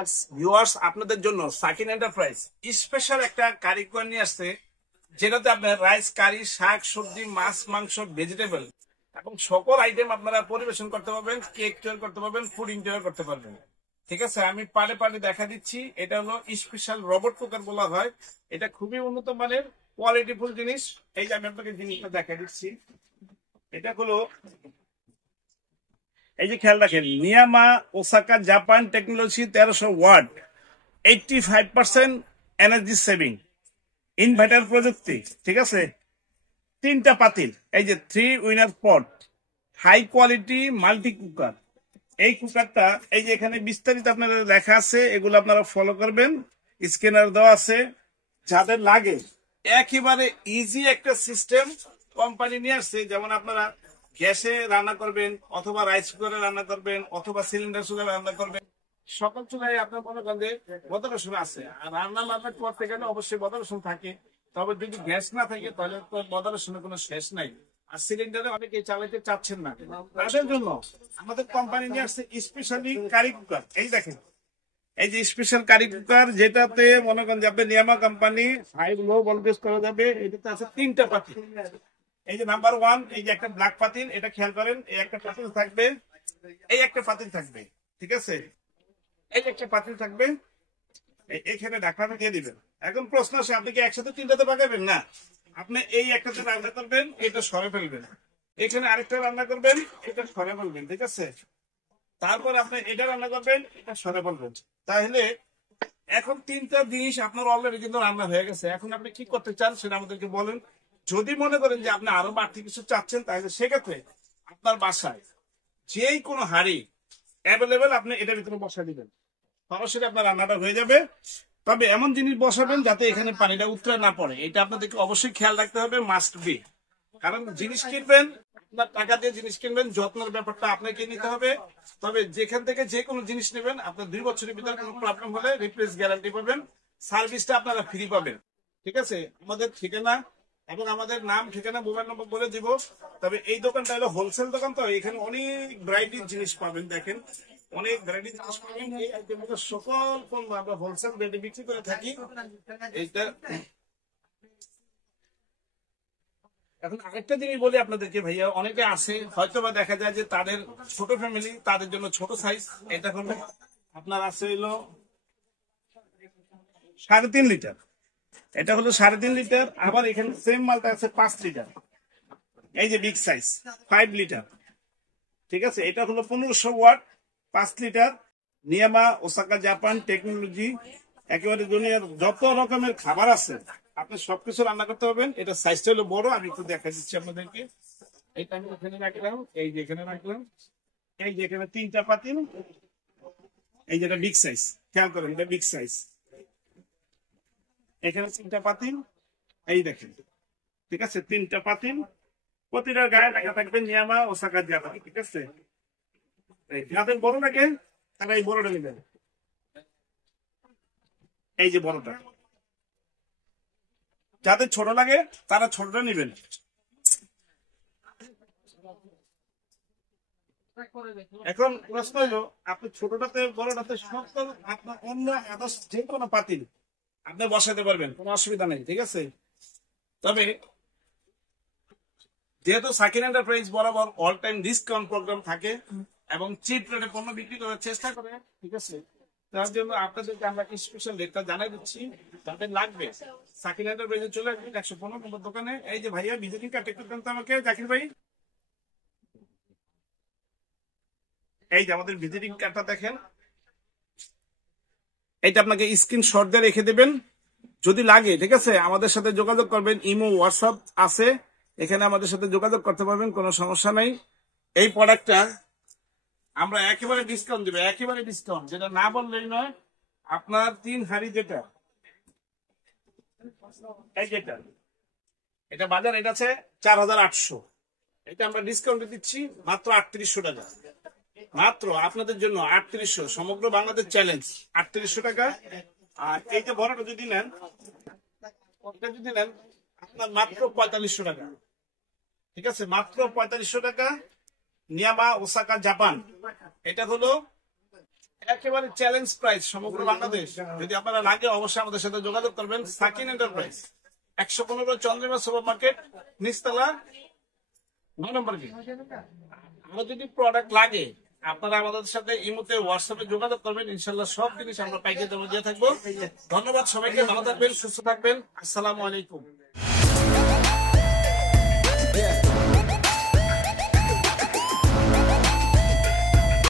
আজ ভিউয়ার্স আপনাদের জন্য সাকিন এন্টারপ্রাইজ স্পেশাল একটা কারি কুকার নিয়ে আসছে, যেটাতে আপনার রাইস, কারি, শাক, সবজি, মাছ, মাংস, ভেজিটেবল এবং সকল আইটেম আপনারা পরিবেশন করতে পারবেন, কেক তৈরি করতে পারবেন, পুডিং তৈরি করতে পারবেন। ঠিক আছে, আমি পালে পালে দেখা দিচ্ছি। এটা হলো স্পেশাল রোবট কুকার বলা হয়। এটা খুবই উন্নত মানের কোয়ালিটিফুল জিনিস। এই যে আমি আপনাকে জিনিসটা দেখা দিচ্ছি, এটা হলো, এই যে খেয়াল রাখেন, নিয়ামা Osaka Japan technology 1300 watt, 85% energy saving, inverter প্রযুক্তি। ঠিক আছে, 3টা পাতিল, এই যে 3 winner pot, high quality multi cooker. এই কুকারটা, এই যে এখানে বিস্তারিত আপনাদের লেখা আছে, এগুলো আপনারা ফলো করবেন, স্ক্যানার দেওয়া আছে। যাদের লাগে একেবারে ইজি একটা সিস্টেম কোম্পানি নিয়ে আসছে, যেমন আপনারা গ্যাসে রান্না করবেন, অথবা রাইস কুকারে রান্না করবেন, অথবা সিলিন্ডার চুলায় রান্না করবেন। সকল চুলায় আপনার মনে করেন যে বদ রসুন আছে, আর রান্না করতে গেলে অবশ্যই বদ রসুন থাকে। তবে যদি গ্যাস না থাকে তাহলে তো বদ রসুনের কোনো শেষ নাই। আর সিলিন্ডারে অনেকে চালাইতে চাচ্ছেন না, তাদের জন্য আমাদের কোম্পানি নিয়ে আসছে স্পেশালি কারি কুকার। এই দেখেন, এই যে স্পেশাল কারি কুকার, যেটাতে মনে করেন যে আপনি নিয়ামা কোম্পানি হাই লো ভোল্টেজ করা যাবে। এটাতে আছে 3টা পাতিল। এই যে নাম্বার 1, এই যে একটা ব্ল্যাক পাতিল, এটা খেয়াল করেন, এই একটা পাতিল থাকবে, এই একটা পাতিল থাকবে। ঠিক আছে, এই যে একটা পাতিল থাকবে, এখানে ঢাকনাটা দিয়ে দিবেন। এখন প্রশ্ন আসে, আপনি কি একসাথে 3টাতে পাকাবেন? না, আপনি এই একটাতে রান্না করবেন, এটা সরে ফেলবেন, এখানে আরেকটা রান্না করবেন, এটা সরে ফেলবেন। ঠিক আছে, তারপর আপনি এটা রান্না করবেন, এটা সরে ফেলবেন। তাহলে এখন 3টা জিনিস আপনার অলরেডি কিন্তু রান্না হয়ে গেছে। এখন আপনি কি করতে চান সেটা আমাদেরকে বলেন। যদি মনে করেন যে আপনি আরো বাড়তি কিছু চাচ্ছেন, তাহলে সেক্ষেত্রে আপনার বাসায় যেই কোনো হাঁড়ি অ্যাভেলেবেল আপনি এটার ভিতরে বসা দিবেন, সরাসরি আপনার রান্নাটা হয়ে যাবে। তবে এমন জিনিস বসাবেন যাতে এখানে পানিটা উতরে না পড়ে, এটা আপনাদেরকে অবশ্যই খেয়াল রাখতে হবে, মাস্ট বি। কারণ জিনিস কিনবেন, আপনার টাকা দিয়ে জিনিস কিনবেন, যত্নের ব্যাপারটা আপনাকে নিতে হবে। তবে যেখান থেকে যে কোনো জিনিস নেবেন, আপনার 2 বছরের ভিতরে কোনো প্রবলেম হলে রিপ্লেস গ্যারান্টি পাবেন, সার্ভিসটা আপনারা ফ্রি পাবেন। ঠিক আছে, আমাদের ঠিকানা এবং আমাদের নাম, ঠিকানা, মোবাইল নম্বর বলে দিব। তবে এই দোকানটা হলো হোলসেল দোকান, তো এখানে অনেক ভ্যারাইটির জিনিস পাবেন। দেখেন, অনেক ভ্যারাইটির জিনিস পাবেন। এই আইটেমগুলো সকল পণ্য আমরা হোলসেল রেটে বিক্রি করে থাকি। এইটা এখন আরেকটা জিনিস বলি আপনাদেরকে ভাইয়া, অনেকে আছে হয়তো বা দেখা যায় যে তাদের ছোট ফ্যামিলি, তাদের জন্য ছোট সাইজ। এটা হলো আপনার আছে হলো 3.5 লিটার, এটা হলো 3.5 লিটার। আবার এখানে সেম মালটা আছে 5 লিটার, এই যে বিগ সাইজ 5 লিটার। ঠিক আছে, এটা হলো 1500 ওয়াট, 5 লিটার, নিয়ামা ওসাকা জাপান টেকনোলজি। একেবারে দুনিয়ার যত রকমের খাবার আছে আপনি সবকিছু রান্না করতে পারবেন। এটা সাইজটা হলো বড়, আমি একটু দেখা দিচ্ছি আপনাদেরকে। এটা আমি এখানে রাখলাম, এই যে এখানে রাখলাম, এই যে এখানে 3টা পাতিল, এই যেটা বিগ সাইজ, খেয়াল করেন, এটা বিগ সাইজ। এখানে 3টা পাতিল, এই দেখেন। ঠিক আছে, 3টা পাতিল, প্রতিটার গায়ে লেখা থাকবে নিয়ামা ওসাকা জাপান। ঠিক আছে, যাদের বড় লাগে তারা এই বড়টা নেবেন, এই যে বড়টা। যাদের ছোট লাগে তারা ছোটটা নেবেন। এখন প্রশ্ন হলো, আপনি ছোটটাতে বড়টাতে সব আপনার অন্য আদার্স যে কোনো পাতিল আপনি বসাতে পারবেন, কোনো অসুবিধা নেই। ঠিক আছে, তবে যেহেতু সাকিন এন্টারপ্রাইজ বরাবর অল টাইম ডিসকাউন্ট প্রোগ্রাম থাকে এবং চিপ রেটে পণ্য বিক্রি করার চেষ্টা করে, ঠিক আছে, তার জন্য আপনাদেরকে আমরা স্পেশাল রেটটা জানাই দিচ্ছি। যাদের লাগবে সাকিন এন্টারপ্রাইজে চলে আসবেন 115 নম্বর দোকানে। এই যে ভাইয়া ভিজিটিং কার্ড একটু দেন তো আমাকে, জাকির ভাই। এই যে আমাদের ভিজিটিং কার্ডটা দেখেন, এইটা আপনাকে স্ক্রিনশট দিয়ে রেখে দেবেন। যদি লাগে, ঠিক আছে, আমাদের সাথে যোগাযোগ করবেন, ইমো, হোয়াটসঅ্যাপ আছে, এখানে আমাদের সাথে যোগাযোগ করতে পারবেন, কোনো সমস্যা নেই। এই প্রোডাক্টটা আমরা একেবারে ডিসকাউন্ট দেবো, একেবারে ডিসকাউন্ট, যেটা না বললেই নয়। আপনার 3 হাঁড়ি যেটা, এই যেটা, এটা বাজার এটা আছে 4800, এটা আমরা ডিসকাউন্টে দিচ্ছি মাত্র 3800 টাকা। মাত্র আপনাদের জন্য 3800, সমগ্র বাংলাদেশ চ্যালেঞ্জ 3800 টাকা। আর এই যে বড়টা যদি নেন, এটা যদি নেন আপনার মাত্র 4500 টাকা। ঠিক আছে, মাত্র 4500 টাকা। নিয়ামা ওসাকা জাপান, এটা হলো একেবারে চ্যালেঞ্জ প্রাইস সমগ্র বাংলাদেশ। যদি আপনারা লাগে অবশ্যই আমাদের সাথে যোগাযোগ করবেন। সাকিন এন্টারপ্রাইজ, 115 চন্দ্রিমা সুপার মার্কেট, নিচতলা, 9 নম্বর গেট। আমার যদি প্রোডাক্ট লাগে আপনারা আমাদের সাথে ইমোতে হোয়াটসঅ্যাপে যোগাযোগ করবেন, ইনশাল্লাহ সব জিনিস আমরা পাইকারি দামে দিয়ে থাকবো। ধন্যবাদ সবাইকে, ভালো থাকবেন, সুস্থ থাকবেন, আসসালামু আলাইকুম।